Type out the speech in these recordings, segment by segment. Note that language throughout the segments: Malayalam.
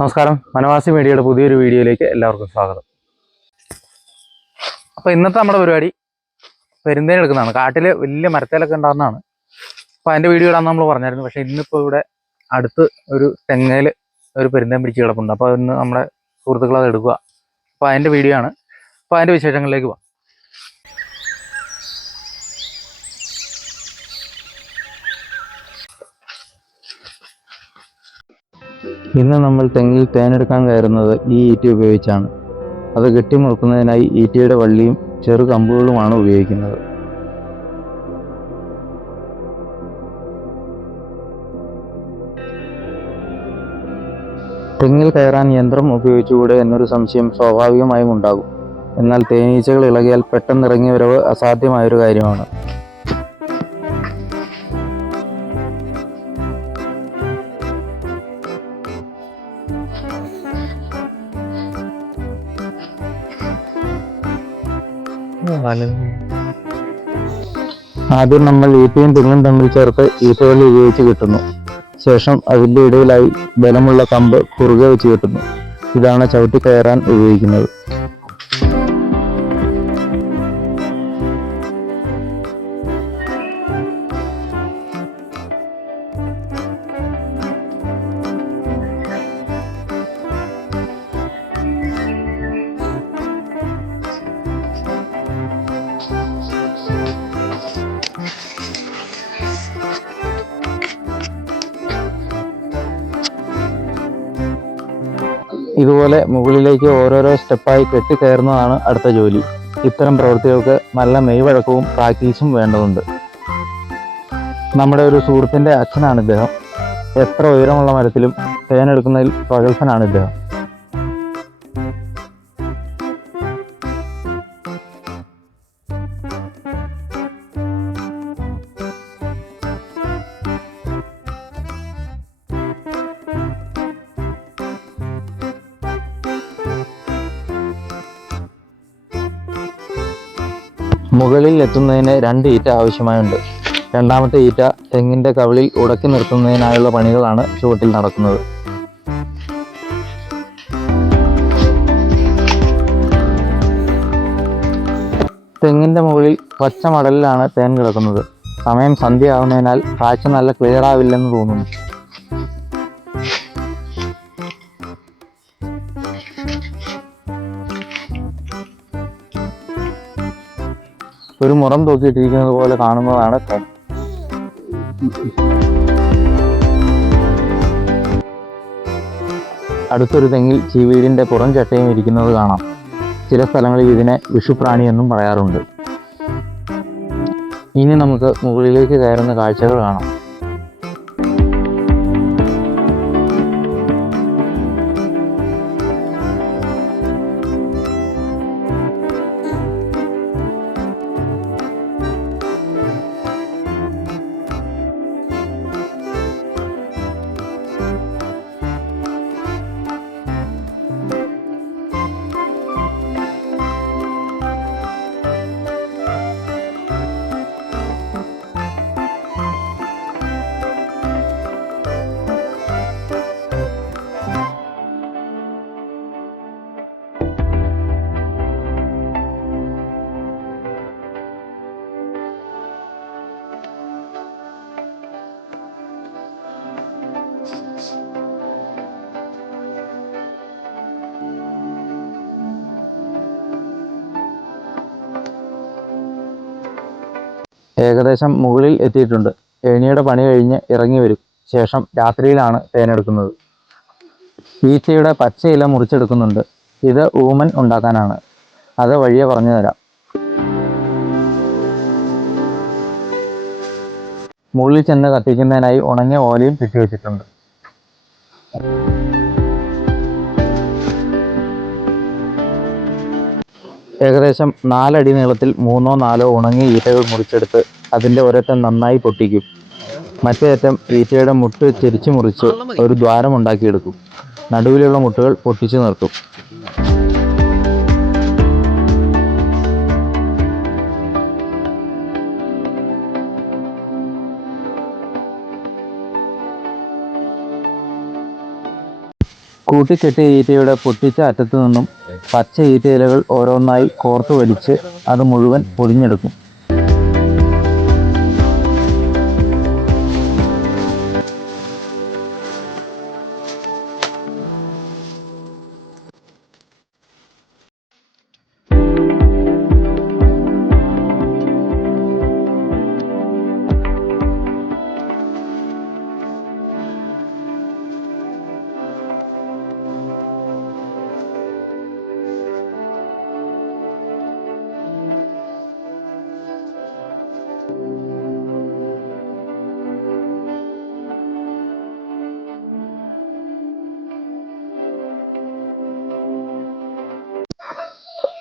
നമസ്കാരം. വനവാസി മീഡിയയുടെ പുതിയൊരു വീഡിയോയിലേക്ക് എല്ലാവർക്കും സ്വാഗതം. അപ്പോൾ ഇന്നത്തെ നമ്മുടെ പരിപാടി പെരുന്തേൻ എടുക്കുന്നതാണ്. കാട്ടിൽ വലിയ മരത്തേലൊക്കെ ഉണ്ടാകുന്നതാണ്. അപ്പോൾ അതിന്റെ വീഡിയോ ഇടാന്ന് നമ്മൾ പറഞ്ഞായിരുന്നു. പക്ഷേ ഇന്നിപ്പോൾ ഇവിടെ അടുത്ത് ഒരു തെങ്ങയിൽ ഒരു പെരുന്തേൻ പിടിച്ച് കിടപ്പുണ്ട്. അപ്പോൾ ഇന്ന് നമ്മുടെ സുഹൃത്തുക്കൾ അത് എടുക്കുക. അപ്പോൾ അതിന്റെ വീഡിയോ ആണ്. അപ്പോൾ അതിന്റെ വിശേഷങ്ങളിലേക്ക് പോകാം. ഇന്ന് നമ്മൾ തെങ്ങിൽ തേനെടുക്കാൻ കയറുന്നത് ഈ ഈറ്റി ഉപയോഗിച്ചാണ്. അത് കെട്ടിമുറുക്കുന്നതിനായി ഈറ്റിയുടെ വള്ളിയും ചെറു കമ്പുകളുമാണ് ഉപയോഗിക്കുന്നത്. തെങ്ങിൽ കയറാൻ യന്ത്രം ഉപയോഗിച്ചുകൂടെ എന്നൊരു സംശയം സ്വാഭാവികമായും ഉണ്ടാകും. എന്നാൽ തേനീച്ചകൾ ഇളകിയാൽ പെട്ടെന്ന് ഇറങ്ങിയ വരവ് അസാധ്യമായൊരു കാര്യമാണ്. ആദ്യം നമ്മൾ ഈപ്പയും തെങ്ങും തമ്മിൽ ചേർത്ത് ഈപ്പകളിൽ ഉപയോഗിച്ച് കിട്ടുന്നു. ശേഷം അതിന്റെ ഇടയിലായി ബലമുള്ള കമ്പ് കുറുകെ വെച്ച് കിട്ടുന്നു. ഇതാണ് ചവിട്ടി കയറാൻ ഉപയോഗിക്കുന്നത്. ഇതുപോലെ മുകളിലേക്ക് ഓരോരോ സ്റ്റെപ്പായി കെട്ടിക്കയറുന്നതാണ് അടുത്ത ജോലി. ഇത്തരം പ്രവൃത്തികൾക്ക് നല്ല മെയ്വഴക്കവും പ്രാക്ടീസും വേണ്ടതുണ്ട്. നമ്മുടെ ഒരു സുഹൃത്തിന്റെ അച്ഛനാണ് ഇദ്ദേഹം. എത്ര ഉയരമുള്ള മരത്തിലും തേനെടുക്കുന്നതിൽ പ്രഗത്ഭനാണ് ഇദ്ദേഹം. മുകളിൽ എത്തുന്നതിന് രണ്ട് ഈറ്റ ആവശ്യമായുണ്ട്. രണ്ടാമത്തെ ഈറ്റ തെങ്ങിന്റെ കവിളിൽ ഉടക്കി നിർത്തുന്നതിനായുള്ള പണികളാണ് ചുവട്ടിൽ നടക്കുന്നത്. തെങ്ങിന്റെ മുകളിൽ പച്ച മടലിലാണ് തേൻ കിടക്കുന്നത്. സമയം സന്ധ്യ ആവുന്നതിനാൽ കാഴ്ച നല്ല ക്ലിയർ ആവില്ലെന്ന് തോന്നുന്നു. ഒരു മുറം തൂക്കിയിട്ടിരിക്കുന്നത് പോലെ കാണുന്നതാണ് കൺ അടുത്തൊരു തെങ്ങിൽ ചീവീടിന്റെ പുറം ചട്ടയും ഇരിക്കുന്നത് കാണാം. ചില സ്ഥലങ്ങളിൽ ഇതിനെ വിഷുപ്രാണി എന്നും പറയാറുണ്ട്. ഇനി നമുക്ക് മുകളിലേക്ക് കയറുന്ന കാഴ്ചകൾ കാണാം. ഏകദേശം മുകളിൽ എത്തിയിട്ടുണ്ട്. ഏണിയുടെ പണി കഴിഞ്ഞ് ഇറങ്ങി വരും. ശേഷം രാത്രിയിലാണ് തേനെടുക്കുന്നത്. ഈച്ചയുടെ പച്ച ഇല മുറിച്ചെടുക്കുന്നുണ്ട്. ഇത് ഊമൻ ഉണ്ടാക്കാനാണ്. അത് വഴിയെ പറഞ്ഞു തരാം. മുകളിൽ ചെന്ന് കത്തിക്കുന്നതിനായി ഉണങ്ങിയ ഓലയും ചുറ്റിവെച്ചിട്ടുണ്ട് ഏകദേശം നാലടി നീളത്തിൽ മൂന്നോ നാലോ ഉണങ്ങിയ ഈറ്റകൾ മുറിച്ചെടുത്ത് അതിന്റെ ഒരറ്റം നന്നായി പൊട്ടിക്കും. മറ്റേ അറ്റം ഈറ്റയുടെ മുട്ട് ചെരിച്ചു മുറിച്ച് ഒരു ദ്വാരം ഉണ്ടാക്കിയെടുക്കും. നടുവിലുള്ള മുട്ടുകൾ പൊട്ടിച്ചു നിർത്തും. കൂട്ടിക്കെട്ടിയ ഈറ്റയുടെ പൊട്ടിച്ച അറ്റത്തു നിന്നും പച്ച ഈറ്റയിലകൾ ഓരോന്നായി കോർത്തു വലിച്ച് അത് മുഴുവൻ പൊതിഞ്ഞെടുക്കും.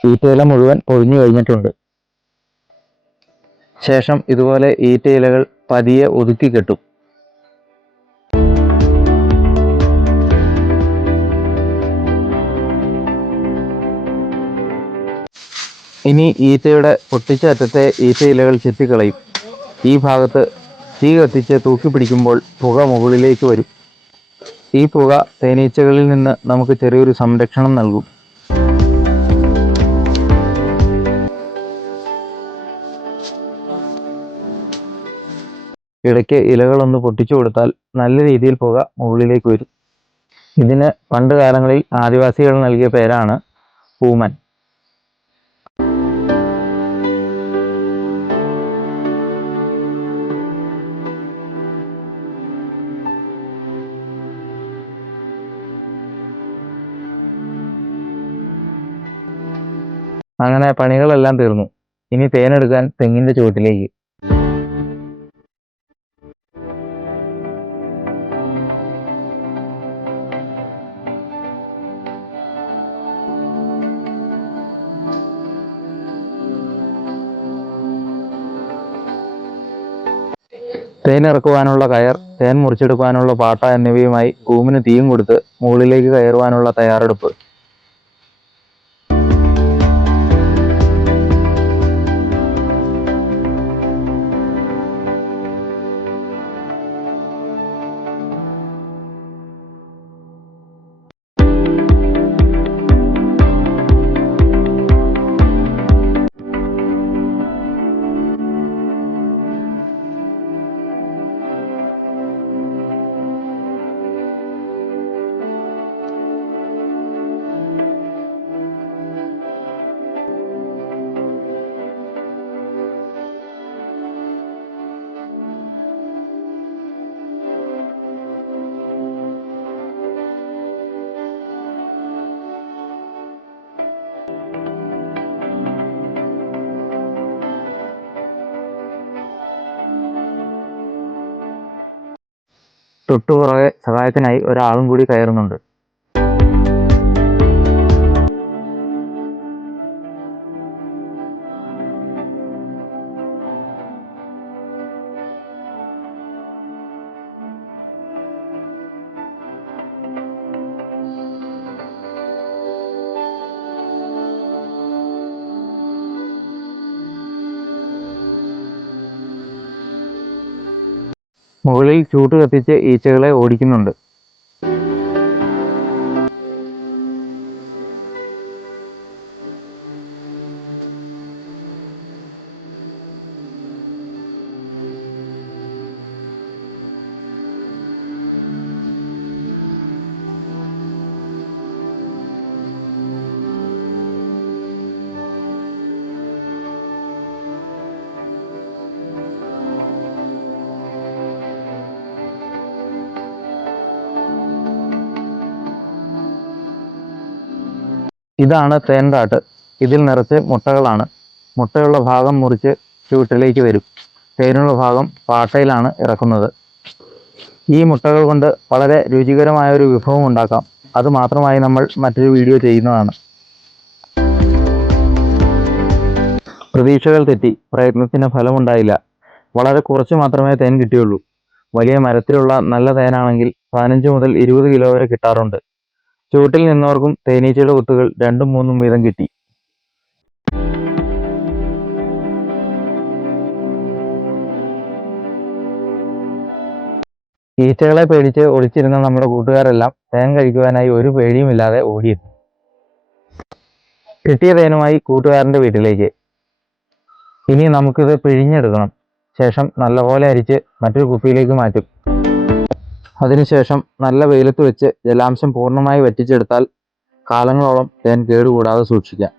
ഈറ്റയില മുഴുവൻ പൊഴിഞ്ഞു കഴിഞ്ഞിട്ടുണ്ട്. ശേഷം ഇതുപോലെ ഈറ്റയിലകൾ പതിയെ ഒതുക്കി കെട്ടും. ഇനി ഈറ്റയുടെ പൊട്ടിച്ച അറ്റത്തെ ഈറ്റയിലകൾ ചെത്തിക്കളയും. ഈ ഭാഗത്ത് തീ കത്തിച്ച് തൂക്കി പിടിക്കുമ്പോൾ പുക മുകളിലേക്ക് വരും. ഈ പുക തേനീച്ചകളിൽ നിന്ന് നമുക്ക് ചെറിയൊരു സംരക്ഷണം നൽകും. ഇടയ്ക്ക് ഇലകളൊന്ന് പൊട്ടിച്ചു കൊടുത്താൽ നല്ല രീതിയിൽ പുക മുകളിലേക്ക് വരും. ഇതിന് പണ്ട് കാലങ്ങളിൽ ആദിവാസികൾ നൽകിയ പേരാണ് പൂമൻ. അങ്ങനെ പണികളെല്ലാം തീർന്നു. ഇനി തേനെടുക്കാൻ തെങ്ങിന്റെ ചുവട്ടിലേക്ക്. തേൻ ഇറക്കുവാനുള്ള കയർ തേൻ മുറിച്ചെടുക്കാനുള്ള പാട്ട എന്നിവയുമായി കൂമിന് തീയും കൊടുത്ത് മുകളിലേക്ക് കയറുവാനുള്ള തയ്യാറെടുപ്പ്. തൊട്ടുപുറകെ സഹായത്തിനായി ഒരാളും കൂടി കയറുന്നുണ്ട്. മുകളിൽ ചൂട്ട് കത്തിച്ച് ഈച്ചകളെ ഓടിക്കുന്നുണ്ട്. ഇതാണ് തേൻകാട്ട്. ഇതിൽ നിറച്ച് മുട്ടകളാണ്. മുട്ടയുള്ള ഭാഗം മുറിച്ച് ചൂട്ടിലേക്ക് വരും. തേനുള്ള ഭാഗം പാട്ടയിലാണ് ഇറക്കുന്നത്. ഈ മുട്ടകൾ കൊണ്ട് വളരെ രുചികരമായ ഒരു വിഭവം ഉണ്ടാക്കാം. അത് മാത്രമായി നമ്മൾ മറ്റൊരു വീഡിയോ ചെയ്യുന്നതാണ്. പ്രതീക്ഷകൾ തെറ്റി. പ്രയത്നത്തിന് ഫലമുണ്ടായില്ല. വളരെ കുറച്ച് മാത്രമേ തേൻ കിട്ടിയുള്ളൂ. വലിയ മരത്തിലുള്ള നല്ല തേനാണെങ്കിൽ പതിനഞ്ച് മുതൽ ഇരുപത് കിലോ വരെ കിട്ടാറുണ്ട്. ചുവട്ടിൽ നിന്നവർക്കും തേനീച്ചയുടെ കുത്തുകൾ രണ്ടും മൂന്നും വീതം കിട്ടി. ഈച്ചകളെ പേടിച്ച് ഒളിച്ചിരുന്ന നമ്മുടെ കൂട്ടുകാരെല്ലാം തേൻ കഴിക്കുവാനായി ഒരു പേടിയുമില്ലാതെ ഓടിയെത്തി. കിട്ടിയ തേനുമായി കൂട്ടുകാരന്റെ വീട്ടിലേക്ക്. ഇനി നമുക്കിത് പിഴിഞ്ഞെടുക്കണം. ശേഷം നല്ലപോലെ അരിച്ച് മറ്റൊരു കുപ്പിയിലേക്ക് മാറ്റും. അതിനുശേഷം നല്ല വെയിലത്ത് വെച്ച് ജലാംശം പൂർണമായി വറ്റിച്ചെടുത്താൽ കാലങ്ങളോളം തേൻ കേടുകൂടാതെ സൂക്ഷിക്കാം.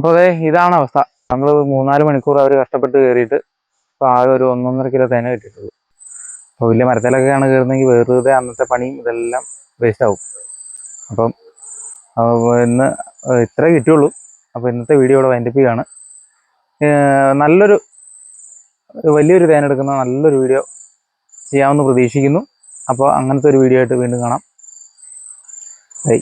അപ്പോൾ അതെ ഇതാണ് അവസ്ഥ. നമ്മൾ മൂന്നാൽ മണിക്കൂർ അവർ കഷ്ടപ്പെട്ട് കയറിയിട്ട് ഇപ്പോൾ ആകെ ഒരു ഒന്നൊന്നര കിലോ തേന കിട്ടിയിട്ടുള്ളൂ. അപ്പോൾ വലിയ മരത്തിലൊക്കെയാണ് കയറുന്നതെങ്കിൽ വെറുതെ അന്നത്തെ പണിയും ഇതെല്ലാം വേസ്റ്റ് ആവും. അപ്പം ഇന്ന് ഇത്ര കിട്ടിയുള്ളൂ. അപ്പോൾ ഇന്നത്തെ വീഡിയോ ഇവിടെ വൈൻഡപ്പ് ചെയ്യുകയാണ് നല്ലൊരു വലിയൊരു തേൻ എടുക്കുന്ന നല്ലൊരു വീഡിയോ ചെയ്യാമെന്ന് പ്രതീക്ഷിക്കുന്നു. അപ്പോൾ അങ്ങനത്തെ ഒരു വീഡിയോ ആയിട്ട് വീണ്ടും കാണാം. ബൈ.